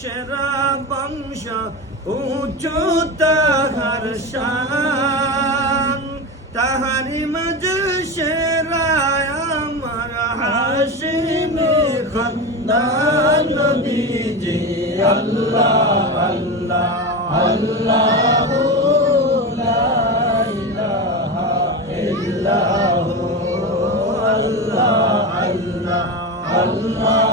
সেরা বংশ উঁচু তাহার শান তাহারি মাঝে সেরা আমার হাসিমি খানদান নবীজি আল্লাহ আল্লাহ আল্লাহ লা ইলাহা ইল্লাহু আল্লাহ আল্লাহ আল্লাহ